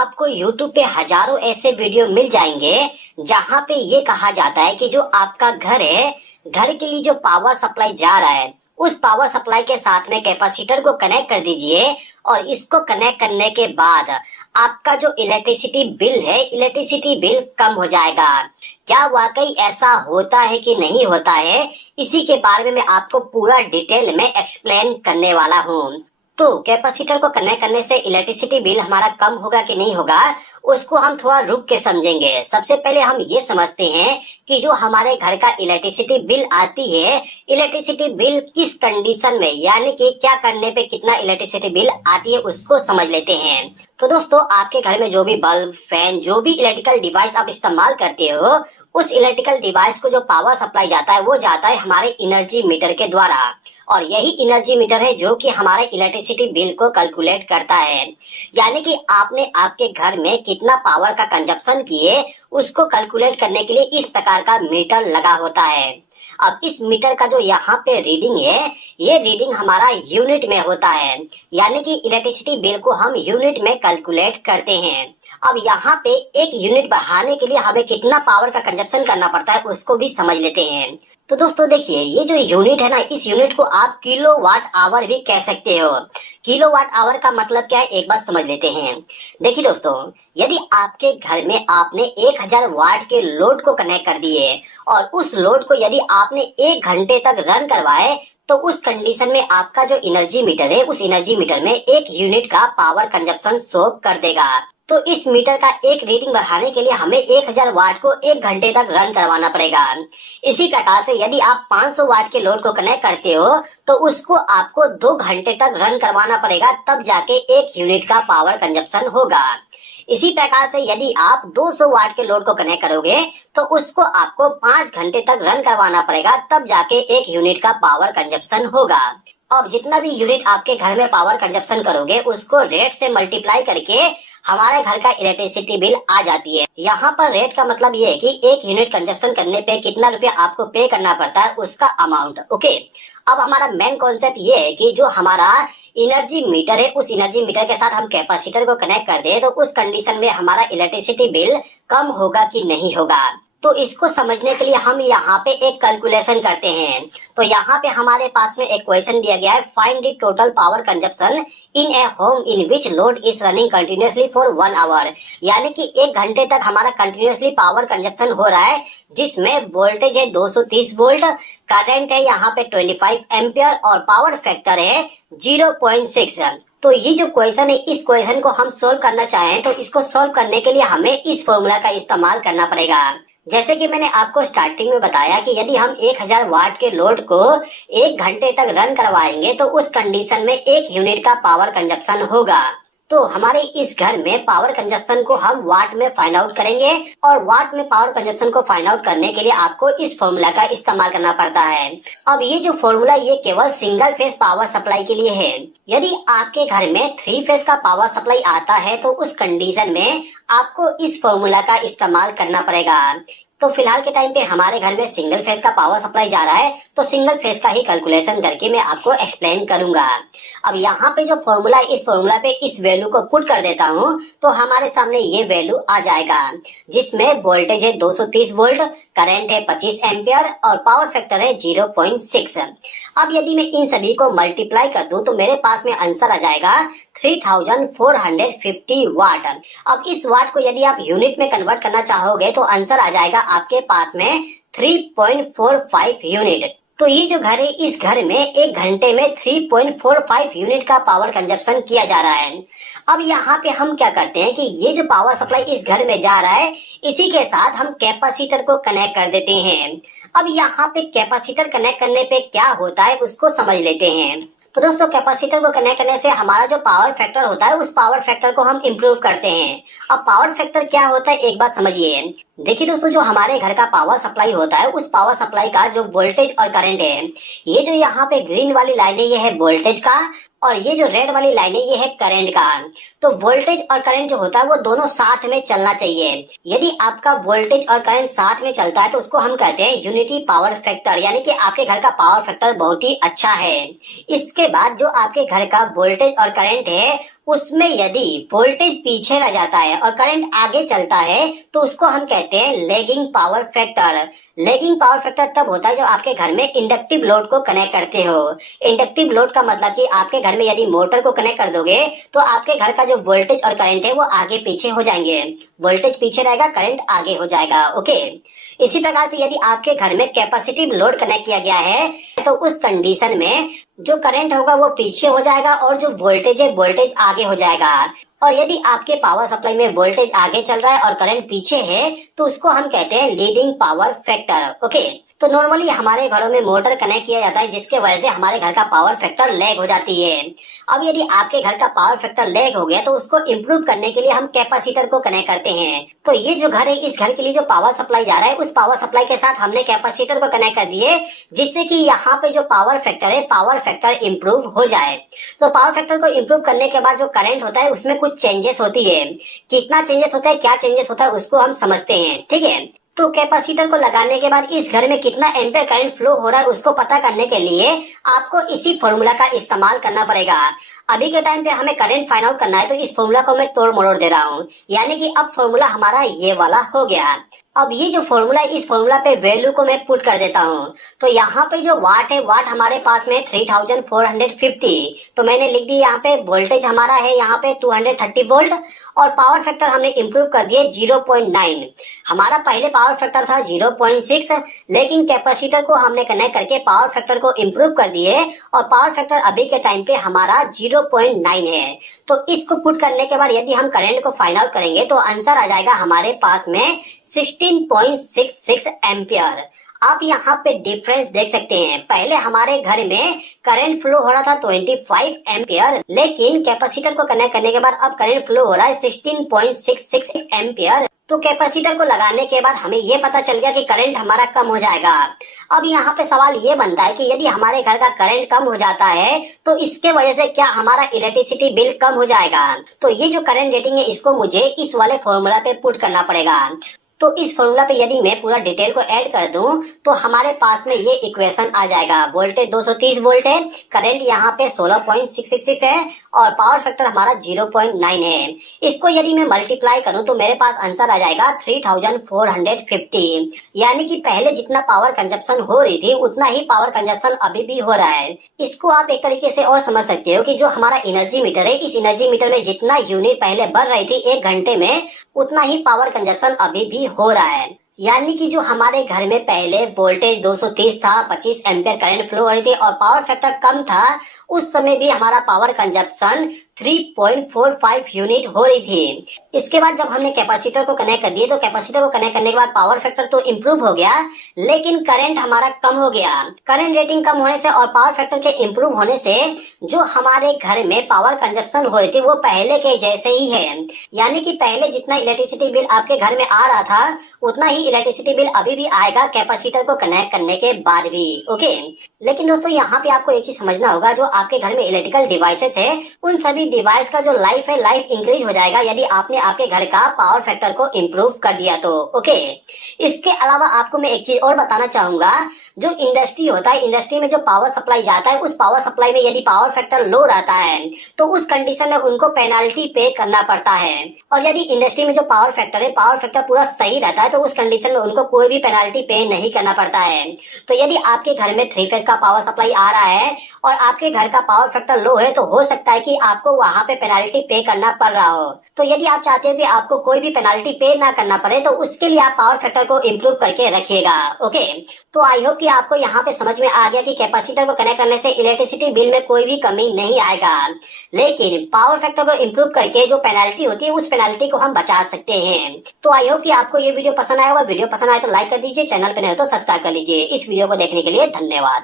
आपको YouTube पे हजारों ऐसे वीडियो मिल जाएंगे जहाँ पे ये कहा जाता है कि जो आपका घर है, घर के लिए जो पावर सप्लाई जा रहा है, उस पावर सप्लाई के साथ में कैपेसिटर को कनेक्ट कर दीजिए और इसको कनेक्ट करने के बाद आपका जो इलेक्ट्रिसिटी बिल है, इलेक्ट्रिसिटी बिल कम हो जाएगा। क्या वाकई ऐसा होता है कि नहीं होता है, इसी के बारे में मैं आपको पूरा डिटेल में एक्सप्लेन करने वाला हूँ। तो कैपेसिटर को कनेक्ट करने से इलेक्ट्रिसिटी बिल हमारा कम होगा कि नहीं होगा, उसको हम थोड़ा रुक के समझेंगे। सबसे पहले हम ये समझते हैं कि जो हमारे घर का इलेक्ट्रिसिटी बिल आती है, इलेक्ट्रिसिटी बिल किस कंडीशन में, यानी कि क्या करने पे कितना इलेक्ट्रिसिटी बिल आती है, उसको समझ लेते हैं। तो दोस्तों, आपके घर में जो भी बल्ब, फैन, जो भी इलेक्ट्रिकल डिवाइस आप इस्तेमाल करते हो, उस इलेक्ट्रिकल डिवाइस को जो पावर सप्लाई जाता है वो जाता है हमारे एनर्जी मीटर के द्वारा। और यही एनर्जी मीटर है जो कि हमारे इलेक्ट्रिसिटी बिल को कैलकुलेट करता है। यानी कि आपने आपके घर में कितना पावर का कंजप्शन किए, उसको कैलकुलेट करने के लिए इस प्रकार का मीटर लगा होता है। अब इस मीटर का जो यहाँ पे रीडिंग है, ये रीडिंग हमारा यूनिट में होता है। यानी कि इलेक्ट्रिसिटी बिल को हम यूनिट में कैलकुलेट करते हैं। अब यहाँ पे एक यूनिट बढ़ाने के लिए हमें कितना पावर का कंजप्शन करना पड़ता है, उसको भी समझ लेते हैं। तो दोस्तों देखिए, ये जो यूनिट है ना, इस यूनिट को आप किलोवाट आवर भी कह सकते हो। किलोवाट आवर का मतलब क्या है, एक बार समझ लेते हैं। देखिए दोस्तों, यदि आपके घर में आपने 1000 वाट के लोड को कनेक्ट कर दिए और उस लोड को यदि आपने 1 घंटे तक रन करवाए, तो उस कंडीशन में आपका जो एनर्जी मीटर है, उस एनर्जी मीटर में 1 यूनिट का पावर कंजप्शन शो कर देगा। तो इस मीटर का एक रीडिंग बढ़ाने के लिए हमें 1000 वाट को 1 घंटे तक रन करवाना पड़ेगा। इसी प्रकार से यदि आप 500 वाट के लोड को कनेक्ट करते हो, तो उसको आपको 2 घंटे तक रन करवाना पड़ेगा, तब जाके 1 यूनिट का पावर कंजप्शन होगा। इसी प्रकार से यदि आप 200 वाट के लोड को कनेक्ट करोगे, तो उसको आपको 5 घंटे तक रन करवाना पड़ेगा, तब जाके 1 यूनिट का पावर कंजप्शन होगा। अब जितना भी यूनिट आपके घर में पावर कंजप्शन करोगे, उसको रेट से मल्टीप्लाई करके हमारे घर का इलेक्ट्रिसिटी बिल आ जाती है। यहाँ पर रेट का मतलब ये है कि 1 यूनिट कंजप्शन करने पे कितना रुपया आपको पे करना पड़ता है, उसका अमाउंट। ओके, अब हमारा मेन कॉन्सेप्ट ये है कि जो हमारा एनर्जी मीटर है, उस एनर्जी मीटर के साथ हम कैपेसिटर को कनेक्ट कर दे, तो उस कंडीशन में हमारा इलेक्ट्रिसिटी बिल कम होगा कि नहीं होगा। तो इसको समझने के लिए हम यहाँ पे एक कैलकुलेशन करते हैं। तो यहाँ पे हमारे पास में एक क्वेश्चन दिया गया है, find the total power consumption in a home in which load is running continuously for 1 hour. यानी कि 1 घंटे तक हमारा कंटिन्यूअसली पावर कंजप्शन हो रहा है, जिसमें वोल्टेज है 230 वोल्ट, करंट है यहाँ पे 25 एम्पियर और पावर फैक्टर है 0.6। तो ये जो क्वेश्चन है, इस क्वेश्चन को हम सोल्व करना चाहें तो इसको सोल्व करने के लिए हमें इस फॉर्मूला का इस्तेमाल करना पड़ेगा। जैसे कि मैंने आपको स्टार्टिंग में बताया कि यदि हम 1000 वाट के लोड को 1 घंटे तक रन करवाएंगे, तो उस कंडीशन में 1 यूनिट का पावर कंजप्शन होगा। तो हमारे इस घर में पावर कंजप्शन को हम वाट में फाइंड आउट करेंगे, और वाट में पावर कंजप्शन को फाइंड आउट करने के लिए आपको इस फॉर्मूला का इस्तेमाल करना पड़ता है। अब ये जो फॉर्मूला, ये केवल सिंगल फेज पावर सप्लाई के लिए है। यदि आपके घर में 3 फेज का पावर सप्लाई आता है, तो उस कंडीशन में आपको इस फॉर्मूला का इस्तेमाल करना पड़ेगा। तो फिलहाल के टाइम पे हमारे घर में सिंगल फेज का पावर सप्लाई जा रहा है, तो सिंगल फेज का ही कैलकुलेशन करके मैं आपको एक्सप्लेन करूंगा। अब यहाँ पे जो फॉर्मूला, इस फॉर्मूला पे इस वैल्यू को पुट कर देता हूँ, तो हमारे सामने ये वैल्यू आ जाएगा, जिसमें वोल्टेज है 230 वोल्ट, करंट है 25 एम्पियर और पावर फैक्टर है 0.6। अब यदि मैं इन सभी को मल्टीप्लाई कर दूं, तो मेरे पास में आंसर आ जाएगा 3450 वाट। अब इस वाट को यदि आप यूनिट में कन्वर्ट करना चाहोगे, तो आंसर आ जाएगा आपके पास में 3.45 यूनिट। तो ये जो घर है, इस घर में 1 घंटे में 3.45 यूनिट का पावर कंजप्शन किया जा रहा है। अब यहाँ पे हम क्या करते हैं कि ये जो पावर सप्लाई इस घर में जा रहा है, इसी के साथ हम कैपेसिटर को कनेक्ट कर देते हैं। अब यहाँ पे कैपेसिटर कनेक्ट करने पे क्या होता है, उसको समझ लेते हैं। तो दोस्तों, कैपेसिटर को कनेक्ट करने से हमारा जो पावर फैक्टर होता है, उस पावर फैक्टर को हम इम्प्रूव करते हैं। अब पावर फैक्टर क्या होता है, एक बात समझिए। देखिए दोस्तों, जो हमारे घर का पावर सप्लाई होता है, उस पावर सप्लाई का जो वोल्टेज और करंट है, ये जो यहाँ पे ग्रीन वाली लाइन है, ये है वोल्टेज का, और ये जो रेड वाली लाइन है, ये है करंट का। तो वोल्टेज और करंट जो होता है, वो दोनों साथ में चलना चाहिए। यदि आपका वोल्टेज और करंट साथ में चलता है, तो उसको हम कहते हैं यूनिटी पावर फैक्टर, यानी कि आपके घर का पावर फैक्टर बहुत ही अच्छा है। इसके बाद जो आपके घर का वोल्टेज और करंट है, उसमें यदि वोल्टेज पीछे रह जाता है और करंट आगे चलता है तो उसको हम कहते हैं lagging power factor. Lagging power factor तब होता है जब आपके घर में इंडक्टिव लोड को कनेक्ट करते हो। इंडक्टिव लोड का मतलब कि आपके घर में यदि मोटर को कनेक्ट कर दोगे तो आपके घर का जो वोल्टेज और करंट है वो आगे पीछे हो जाएंगे। वोल्टेज पीछे रहेगा, करंट आगे हो जाएगा। ओके, इसी प्रकार से यदि आपके घर में कैपेसिटिव लोड कनेक्ट किया गया है तो उस कंडीशन में जो करंट होगा वो पीछे हो जाएगा और जो वोल्टेज है वोल्टेज आगे हो जाएगा। और यदि आपके पावर सप्लाई में वोल्टेज आगे चल रहा है और करंट पीछे है तो उसको हम कहते हैं लीडिंग पावर फैक्टर। ओके, तो नॉर्मली हमारे घरों में मोटर कनेक्ट किया जाता है जिसके वजह से हमारे घर का पावर फैक्टर लैग हो जाती है। अब यदि आपके घर का पावर फैक्टर लैग हो गया तो उसको इम्प्रूव करने के लिए हम कैपेसिटर को कनेक्ट करते हैं। तो ये जो घर है, इस घर के लिए जो पावर सप्लाई जा रहा है उस पावर सप्लाई के साथ हमने कैपेसिटर को कनेक्ट कर दिए जिससे कि यहाँ पे जो पावर फैक्टर है पावर फैक्टर इम्प्रूव हो जाए। तो पावर फैक्टर को इम्प्रूव करने के बाद जो करंट होता है उसमें कुछ चेंजेस होती है। कितना चेंजेस होता है, क्या चेंजेस होता है उसको हम समझते हैं। ठीक है, तो कैपेसिटर को लगाने के बाद इस घर में कितना एम्पीयर करंट फ्लो हो रहा है उसको पता करने के लिए आपको इसी फॉर्मूला का इस्तेमाल करना पड़ेगा। अभी के टाइम पे हमें करंट फाइंड आउट करना है तो इस फॉर्मूला को मैं तोड़ मरोड़ दे रहा हूँ, यानी कि अब फॉर्मूला हमारा ये वाला हो गया। अब ये जो फॉर्मूला है इस फॉर्मूला पे वैल्यू को मैं पुट कर देता हूँ। तो यहाँ पे जो वाट है, वाट हमारे पास में 3450। तो मैंने लिख दी यहाँ पे। वोल्टेज हमारा है यहाँ पे 230 वोल्ट और पावर फैक्टर हमने इम्प्रूव कर दिए 0.9। हमारा पहले पावर फैक्टर था 0.6, लेकिन कैपेसिटर को हमने कनेक्ट करके पावर फैक्टर को इम्प्रूव कर दिए और पावर फैक्टर अभी के टाइम पे हमारा 0.9 है। तो इसको पुट करने के बाद यदि हम करंट को फाइंड आउट करेंगे तो आंसर आ जाएगा हमारे पास में 16.66 एम्पियर। आप यहाँ पे डिफरेंस देख सकते हैं। पहले हमारे घर में करंट फ्लो हो रहा था 25 एम्पियर, लेकिन कैपेसिटर को कनेक्ट करने के बाद अब करंट फ्लो हो रहा है 16.66 एम्पियर। तो कैपेसिटर को लगाने के बाद हमें ये पता चल गया कि करंट हमारा कम हो जाएगा। अब यहाँ पे सवाल ये बनता है कि यदि हमारे घर का करंट कम हो जाता है तो इसके वजह से क्या हमारा इलेक्ट्रिसिटी बिल कम हो जाएगा? तो ये जो करंट रेटिंग है इसको मुझे इस वाले फॉर्मूला पे पुट करना पड़ेगा। तो इस फॉर्मूला पे यदि मैं पूरा डिटेल को ऐड कर दूं तो हमारे पास में ये इक्वेशन आ जाएगा। वोल्टेज 230 वोल्ट है, करंट यहाँ पे 16.666 है और पावर फैक्टर हमारा 0.9 है। इसको यदि मैं मल्टीप्लाई करूं तो मेरे पास आंसर आ जाएगा 3450। यानी कि पहले जितना पावर कंजप्शन हो रही थी उतना ही पावर कंजप्शन अभी भी हो रहा है। इसको आप एक तरीके से और समझ सकते हो कि जो हमारा एनर्जी मीटर है, इस एनर्जी मीटर में जितना यूनिट पहले बढ़ रही थी 1 घंटे में, उतना ही पावर कंजप्शन अभी भी हो रहा है। यानी कि जो हमारे घर में पहले वोल्टेज 230 था, 25 एम्पियर करंट फ्लो हो रही थी और पावर फैक्टर कम था, उस समय भी हमारा पावर कंजप्शन 3.45 यूनिट हो रही थी। इसके बाद जब हमने कैपेसिटर को कनेक्ट कर दिए तो कैपेसिटर को कनेक्ट करने के बाद पावर फैक्टर तो इम्प्रूव हो गया, लेकिन करंट हमारा कम हो गया। करंट रेटिंग कम होने से और पावर फैक्टर के इम्प्रूव होने से जो हमारे घर में पावर कंजप्शन हो रही थी वो पहले के जैसे ही है। यानी कि पहले जितना इलेक्ट्रिसिटी बिल आपके घर में आ रहा था उतना ही इलेक्ट्रिसिटी बिल अभी भी आएगा कैपेसिटर को कनेक्ट करने के बाद भी। ओके, लेकिन दोस्तों यहाँ पे आपको एक चीज समझना होगा, जो आपके घर में इलेक्ट्रिकल डिवाइसेस है उन सभी डिवाइस का जो लाइफ है, लाइफ इंक्रीज हो जाएगा यदि आपने आपके घर का पावर फैक्टर को इम्प्रूव कर दिया तो। ओके, इसके अलावा आपको मैं एक चीज और बताना चाहूंगा। जो इंडस्ट्री होता है, इंडस्ट्री में जो पावर सप्लाई जाता है उस पावर सप्लाई में यदि पावर फैक्टर लो रहता है तो उस कंडीशन में उनको पेनाल्टी पे करना पड़ता है। और यदि इंडस्ट्री में जो पावर फैक्टर है, पावर फैक्टर पूरा सही रहता है तो उस कंडीशन में उनको कोई भी पेनाल्टी पे नहीं करना पड़ता है। तो यदि आपके घर में 3 फेज का पावर सप्लाई आ रहा है और आपके घर का पावर फैक्टर लो है तो हो सकता है कि आपको वहां पे पेनाल्टी पे करना पड़ रहा हो। तो यदि आप चाहते हो कि आपको कोई भी पेनाल्टी पे ना करना पड़े तो उसके लिए आप पावर फैक्टर को इम्प्रूव करके रखिएगा। ओके, तो आई होप कि आपको यहाँ पे समझ में आ गया कि कैपेसिटर को कनेक्ट करने से इलेक्ट्रिसिटी बिल में कोई भी कमी नहीं आएगा, लेकिन पावर फैक्टर को इम्प्रूव करके जो पेनाल्टी होती है उस पेनाल्टी को हम बचा सकते हैं। तो आई होप कि आपको ये वीडियो पसंद आया होगा। वीडियो पसंद आए तो लाइक कर दीजिए, चैनल पे नए हो तो सब्सक्राइब कर लीजिए। इस वीडियो को देखने के लिए धन्यवाद।